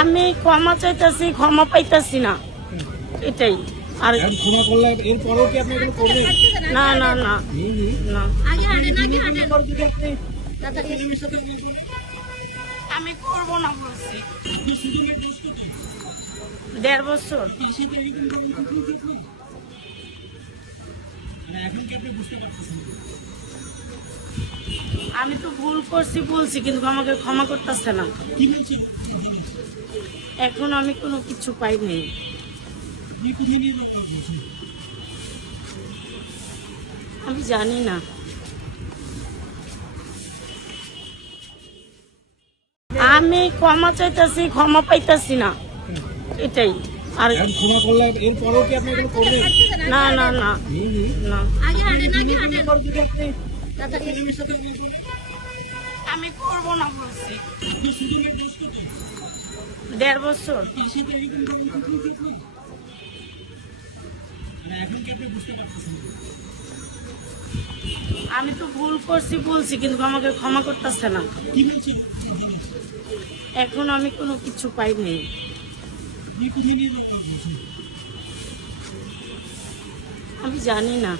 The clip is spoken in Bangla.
আমি ক্ষমা চাইতেছি, ক্ষমা পাইতেছি না, এটাই। আর ক্ষমা করলে এরপরেও কি আপনি এগুলো করবেন? না না না না, আমি করবো না বলছি। 1.5 বছর। এখন কি আপনি বুঝতে পারতেছেন? আমি তো ভুল করছি বলছি, কিন্তু আমাকে ক্ষমা করতেছে না। কি বলছেন? এখন আমি কোনো কিছু পাই নাই। আপনি কোথায় নিয়ে বলছেন? আমি জানি না। আমি ক্ষমা চাইতেছি, ক্ষমা পাইতেছি না, এটাই। আর ক্ষমা করলে এরপরেও কি আপনি এগুলো করবেন? না না না না, আমি করবো না বলছি। 1.5 বছর। এখন কি আপনি বুঝতে পারতেছেন? আমি তো ভুল করছি বলছি, কিন্তু আমাকে ক্ষমা করতেছে না। কি বলছেন? এখন আমি কোনো কিছু পাই নাই। আপনি কোথায় নিয়ে বলছেন? আমি জানি না।